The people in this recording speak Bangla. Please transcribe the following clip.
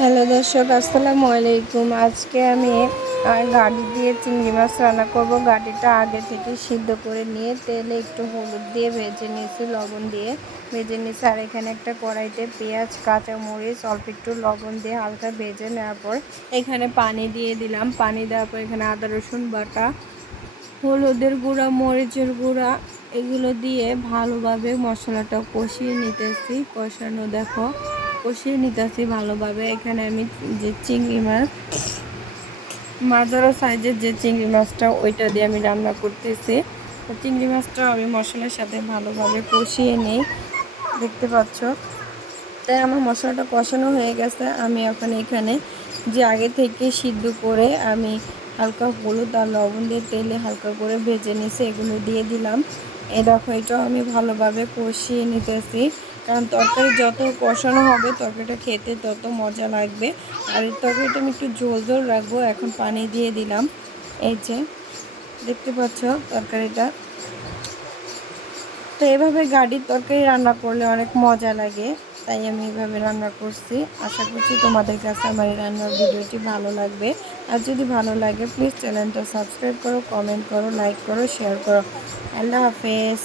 হ্যালো দর্শক, আসসালামু আলাইকুম। আজকে আমি গাড়ি দিয়ে চিংড়ি মাছ রান্না করব। গাড়িটা আগে থেকে সিদ্ধ করে নিয়ে তেলে একটু হলুদ দিয়ে ভেজে নিয়েছি, লবণ দিয়ে ভেজে নিয়েছি। আর এখানে একটা কড়াইতে পেঁয়াজ, কাঁচামরিচ, অল্প একটু লবণ দিয়ে হালকা ভেজে নেওয়ার পর এখানে পানি দিয়ে দিলাম। পানি দেওয়ার পর এখানে আদা রসুন বাটা, হলুদের গুঁড়া, মরিচের গুঁড়া এগুলো দিয়ে ভালোভাবে মশলাটা কষিয়ে নিতেছি। কষিয়ে নিতেছি ভালোভাবে। এখানে আমি যে চিংড়ি মাছ, মাঝারো সাইজের যে চিংড়ি মাছটা, ওইটা দিয়ে আমি রান্না করতেছি। তো চিংড়ি মাছটা আমি মশলার সাথে ভালোভাবে কষিয়ে নিই, দেখতে পাচ্ছ। তাই আমার মশলাটা কষানো হয়ে গেছে। আমি এখন এখানে যে আগে থেকে সিদ্ধ করে আমি হালকা হলুদ আর লবণ দিয়ে তেলে হালকা করে ভেজে নিয়েছি, এগুলো দিয়ে দিলাম। দেখো, এটাও আমি ভালোভাবে কষিয়ে নিতেছি, কারণ তরকারি যত কষানো হবে তরকারিটা খেতে তত মজা লাগবে। আর এই তরকারিটা আমি একটু ঝোল ঝোল রাখবো। এখন পানি দিয়ে দিলাম। এই যে দেখতে পাচ্ছ তরকারিটা। তো এভাবে গাড়ির তরকারি রান্না করলে অনেক মজা লাগে, তাই আমি এভাবে রান্না করছি। আশা করছি তোমাদের কাছে আমার এই রান্নার ভিডিওটি ভালো লাগবে। আর যদি ভালো লাগে প্লিজ চ্যানেলটা সাবস্ক্রাইব করো, কমেন্ট করো, লাইক করো, শেয়ার করো। আল্লাহ হাফেজ।